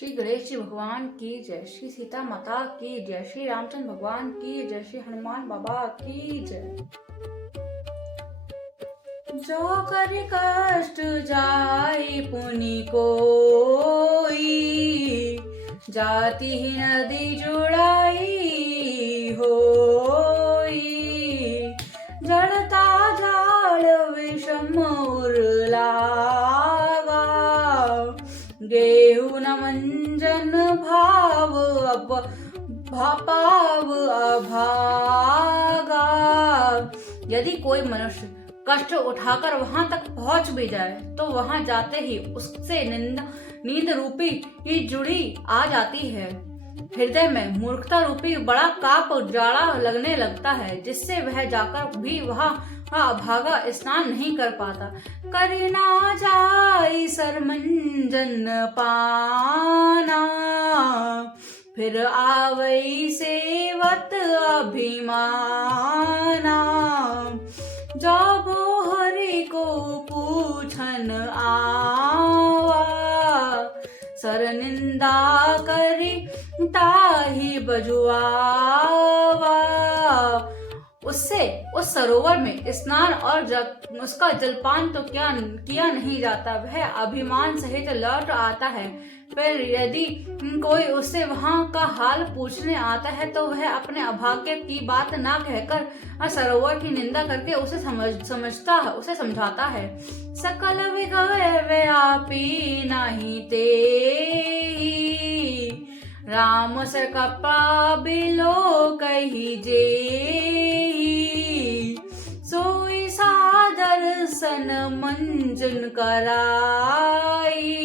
श्री गणेश जी भगवान की जय, श्री सीता माता की जय, श्री रामचंद्र भगवान की जय, श्री हनुमान बाबा की जय। जो कर कष्ट जाई पुनि कोई, जाति ही नदी जुड़ाई होई। जड़ता जाल विषम उरलागा, गेहूं न मंजन भाव भापाव अभागा। यदि कोई मनुष्य कष्ट उठाकर वहां तक पहुंच भी जाए तो वहां जाते ही उससे नींद रूपी जुड़ी आ जाती है। हृदय में मूर्खता रूपी बड़ा काप जाड़ा लगने लगता है, जिससे वह जाकर भी वहां अभागा स्नान नहीं कर पाता। करी ना जाई सरमंजन पाना, फिर आवई सेवत अभिमाना। जब हरि को पूछन आवा, सर निंदा करी ताही बजुआवा। उससे उस सरोवर में स्नान और उसका जलपान तो क्या किया नहीं जाता, वह अभिमान सहित लौट आता है। फिर यदि कोई उससे वहां का हाल पूछने आता है तो वह अपने अभाग्य की बात ना कहकर सरोवर की निंदा करके उसे समझाता है। सकल विगय व्यापी नहीं ते, राम से कपा बिलो कही जे। सोई सादर सन मंजन कराई,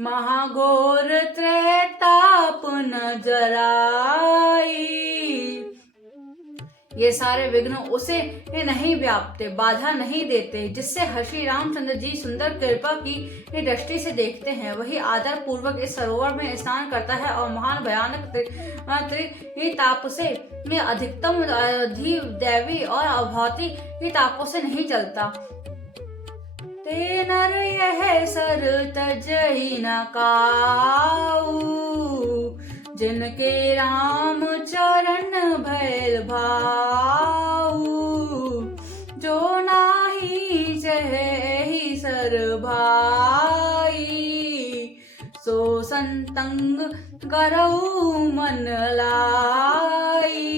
महाघोर त्रैताप न जराई। ये सारे विघ्न उसे नहीं व्यापते, बाधा नहीं देते, जिससे श्री रामचंद्र जी सुंदर कृपा की दृष्टि से देखते हैं। वही आदर पूर्वक इस सरोवर में स्नान करता है और महान भयानक ताप से अधिकतम दैवी और अभौतिक तापों से नहीं चलता। ते नर यह सर तजहि न काऊ, जिनके राम चरण भैल भाऊ। जो नाही चहि सर भाई, सो संतंग करऊ मन लाई।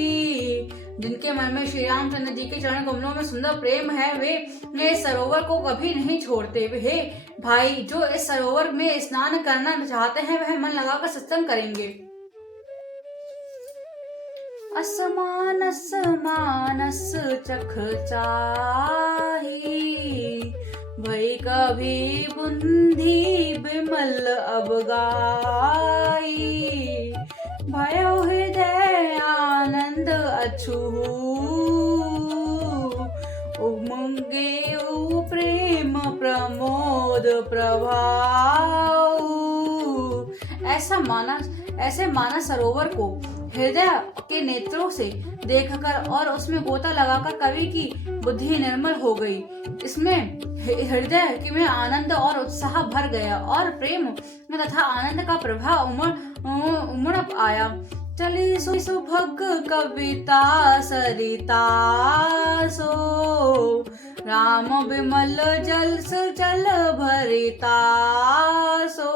जिनके मन में श्री रामचंद्र जी के चरण कमलों में सुंदर प्रेम है, वे सरोवर को कभी नहीं छोड़ते। हे भाई, जो इस सरोवर में स्नान करना चाहते हैं वह मन लगाकर सत्संग करेंगे। असमानस मानस चख चाही, भई कभी बुंधी बिमल अबगाई। भयो हृदय आनंद अछू, उमंगे प्रेम प्रमोद प्रभाऊ। ऐसे मानस सरोवर को हृदय के नेत्रों से देखकर और उसमें गोता लगाकर कवि की बुद्धि निर्मल हो गई। इसमें हृदय में आनंद और उत्साह भर गया और प्रेम तथा आनंद का प्रभाव उमड़ आया। चली सुभग कविता सरिता सो, राम विमल जल भरिता सो।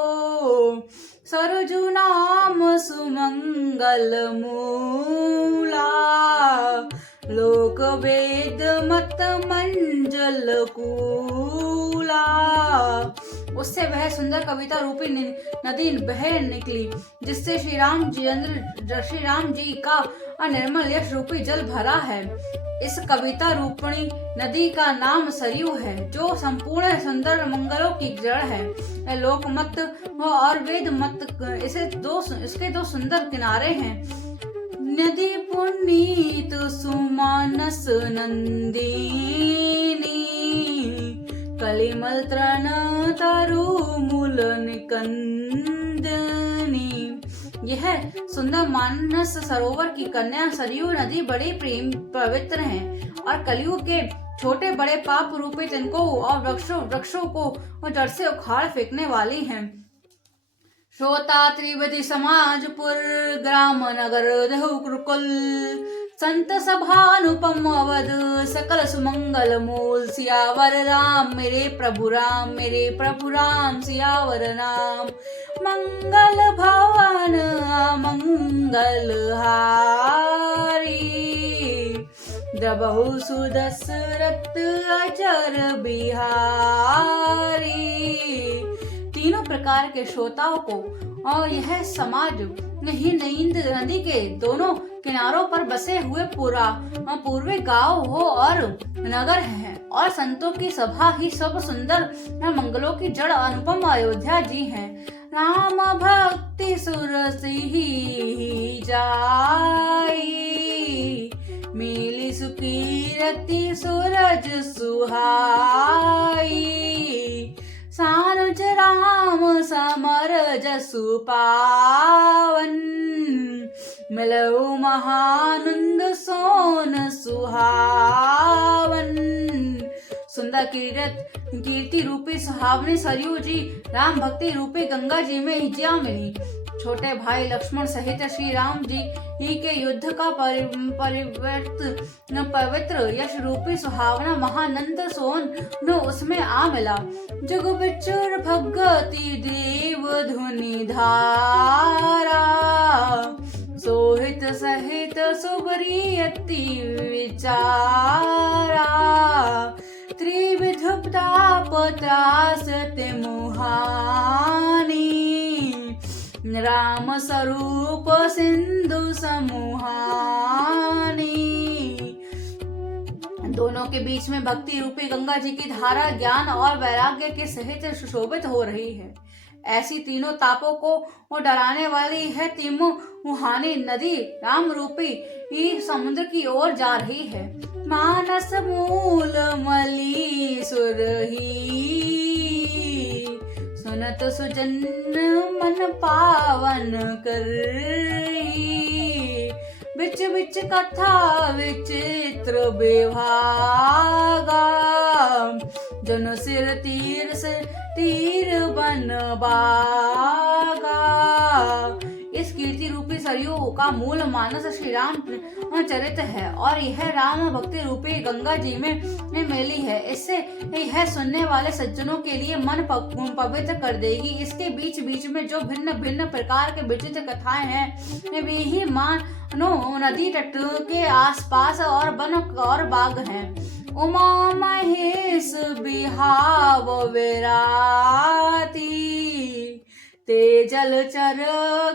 सरजु नाम सुमंगल मूला, लोक वेद मत मंजल कूला। उससे वह सुंदर कविता रूपी नदी बह निकली, जिससे श्री राम जी का निर्मल यश रूपी जल भरा है। इस कविता रूपणी नदी का नाम सरयू है, जो संपूर्ण सुंदर मंगलों की जड़ है। लोक मत और वेद मत इसके दो सुंदर किनारे हैं। नदी पुनीत सुमानस नंदिनी, कलिमल तृण तरु मूल निकंदनी। यह सुंदर मानस सरोवर की कन्या सरयू नदी बड़ी प्रेम पवित्र है और कलयुग के छोटे बड़े पाप रूपी तिनकों और वृक्षों को जड़ से उखाड़ फेंकने वाली हैं। श्रोता त्रिवेदी समाजपुर ग्राम नगर देहुकुल संत सभानुपम अवध सकल सुमंगल मूल सियावर राम मेरे प्रभु राम सियावर नाम मंगल भवन मंगल हारी द्रबहु सुदशरथ अजर बिहारी। तीनों प्रकार के श्रोताओं को और यह समाज नींद नदी के दोनों किनारों पर बसे हुए पूर्वी गांव हो और नगर है और संतों की सभा ही सब सुंदर मंगलों की जड़ अनुपम अयोध्या जी हैं। राम भक्ति सुरसी जाई मिली सुकीरति सूरज सुहाई सानुज राम समर जसु पावन मिलऊ महानंद सोन सुहावन। सुंदर कीर्ति रूपी सुहावनी सरयू जी राम भक्ति रूपी गंगा जी में हिजिया मिली। छोटे भाई लक्ष्मण सहित श्री राम जी ही के युद्ध का पवित्र यश रूपी सुहावना महानंद सोन न उसमें आ मिला। जग बिचुर भगति देव धुनि धारा सोहित सहित सुबरियति विचारा त्रिविध ताप त्रास ते मुहानी राम स्वरूप सिंधु समूहानी। दोनों के बीच में भक्ति रूपी गंगा जी की धारा ज्ञान और वैराग्य के सहित सुशोभित हो रही है। ऐसी तीनों तापों को डराने वाली है तिमुहानी नदी राम रूपी समुद्र की ओर जा रही है। मानस मूल मली सुरही सुनत सुजन मन पावन कर बिच बिच कथा विचित्र विभागा जन सिर तीर बन बागा। इस कीर्ति रूपी सरयू का मूल मानस श्री राम चरित है और यह राम भक्ति रूपी गंगा जी में मिली है। इससे यह सुनने वाले सज्जनों के लिए मन पवित्र कर देगी। इसके बीच बीच में जो भिन्न भिन्न प्रकार के विचित्र कथाएं हैं वे ही मानो नदी तट के आसपास और वन और बाग हैं। उमा महेश बिहाव विराती तेजल चर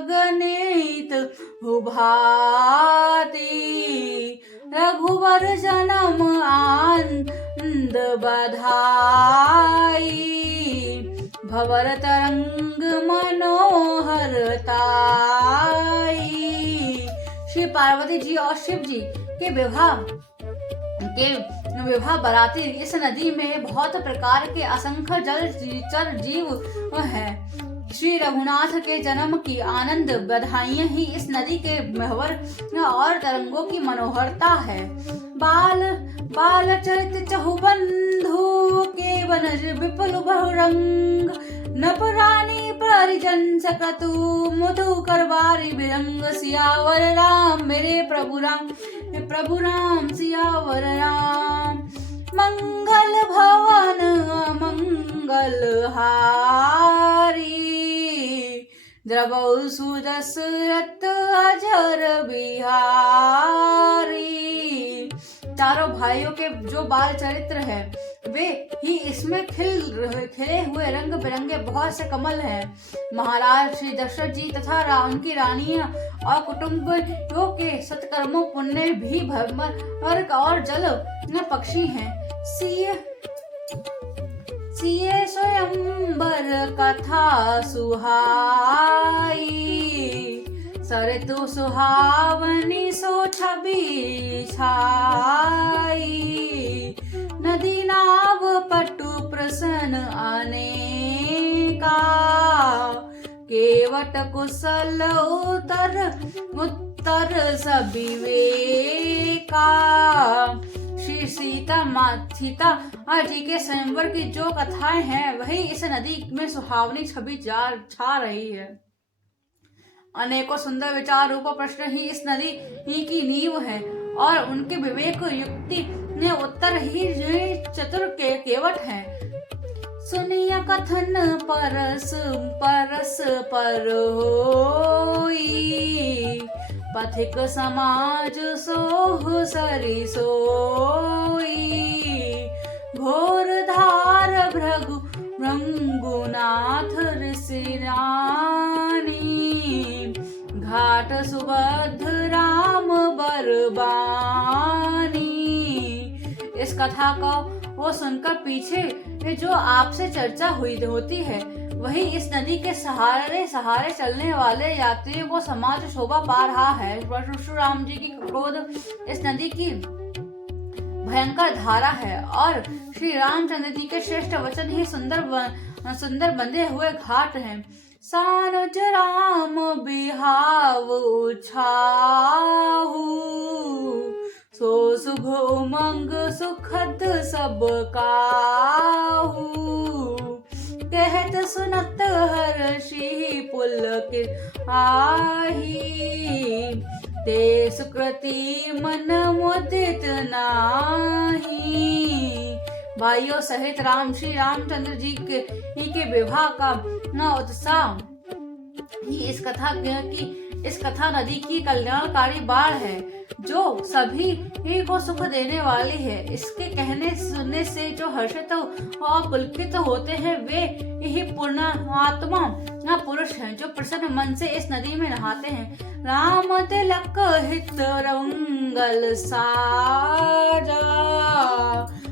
गणित उभाती रघुवर जन्म आनंद बधाई भवर तरंग मनोहरताई। श्री पार्वती जी और शिव जी के विवाह बराती इस नदी में बहुत प्रकार के असंख्य जलचर जीव हैं। श्री रघुनाथ के जन्म की आनंद बधाइयां ही इस नदी के महवर और तरंगों की मनोहरता है। बाल चरित चहुबंधु के वनज विपुल बहुरंग नपरानी परिजन सकतु मधु करवारी बिरंग सियावर राम मेरे प्रभु राम सियावर राम मंगल भवन मंगल हारी द्रबहु सुदशरथ अजर बिहारी। चारों भाइयों के जो बाल चरित्र है वे ही इसमें खिले हुए रंग बिरंगे बहुत से कमल हैं। महाराज श्री दशरथ जी तथा उनकी रानियां और कुटुंबियों के सत्कर्मों पुण्य भी भ्रमर और जल पक्षी हैं। सिए स्वयंवर कथा सुहाई सरतु सुहावनी सो छवि छाई नदी नाव पटु प्रसन्न अनेका केवट कुशल उत्तर सविवेका। श्री सीता जी के स्वयंवर की जो कथाएं हैं वही इस नदी में सुहावनी छवि छा रही है। अनेकों सुंदर विचार रूप प्रश्न ही इस नदी ही की नींव है और उनके विवेक युक्ति ने उत्तर ही चतुर के केवट है। सुनिया कथन परस परस पर होई, पथिक समाज सोह सरि सोई, घोर धार भृगु भृंगुनाथ ऋषिरानी, घाट सुबद्ध राम बरबानी। इस कथा को वो सुनकर पीछे जो आपसे चर्चा होती है, वही इस नदी के सहारे सहारे चलने वाले यात्रियों को समाज शोभा पा रहा है। परशुराम जी की क्रोध इस नदी की भयंकर धारा है और श्री रामचंद्र जी के श्रेष्ठ वचन ही सुंदर बंधे हुए घाट हैं। सानुज राम बिहाव छाहू, सो शुभ उमंग सुखद सब काहू, कहत सुनत हर्षि पुलकित आही, ते सुकृति मन मुदित नाही। भाइयों सहित श्री रामचंद्र जी के विवाह का न उत्साह ही इस कथा नदी की कल्याणकारी बाढ़ है, जो सभी को सुख देने वाली है। इसके कहने सुनने से जो हर्षित और पुलकित होते हैं, वे यही पुण्यात्मा पुरुष हैं, जो प्रसन्न मन से इस नदी में नहाते हैं। राम तिलक हित रंगल साजा,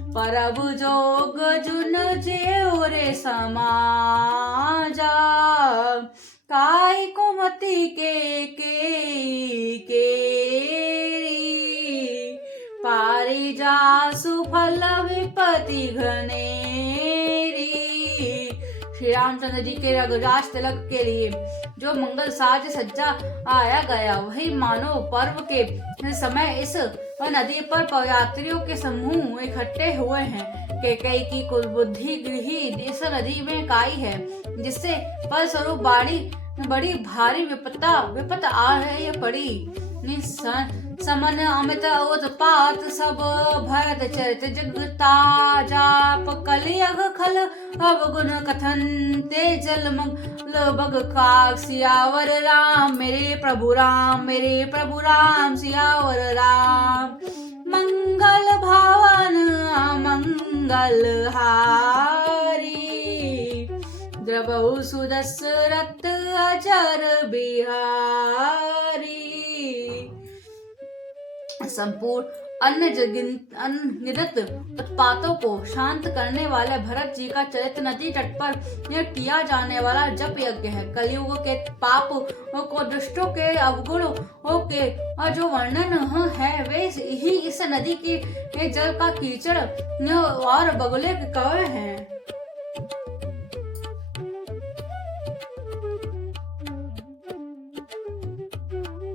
परब जोग जुन जेउरे समाजा, काई कुमति के पारिजासु फल विपति घनेरी। श्री रामचंद्र जी के रघुराज तिलक के लिए जो मंगल साज सज्जा आया गया, वही मानो पर्व के समय इस नदी पर यात्रियों के समूह इकट्ठे हुए हैं। कैकेयी की कुलबुद्धि गृही इस नदी में काई है, जिससे फलस्वरूप बड़ी भारी विपत आ पड़ी। समन अमित उत्पात सब भरत चरित जगता, जाप कलियग खल अवगुण कथन ते जल मंगल बग काग, सियावर राम मेरे प्रभु राम सियावर राम, मंगल भावन मंगल हारी, द्रवहु सुदशरथ अजर बिहारी। संपूर्ण अनगिनत उत्पातों को शांत करने वाले भरत जी का चरित्र नदी तट पर किया जाने वाला जप यज्ञ है। कलयुग के पाप को, दुष्टों के अवगुणों के जो वर्णन है, वे ही इस नदी के जल का कीचड़ और बगुले के कवय हैं।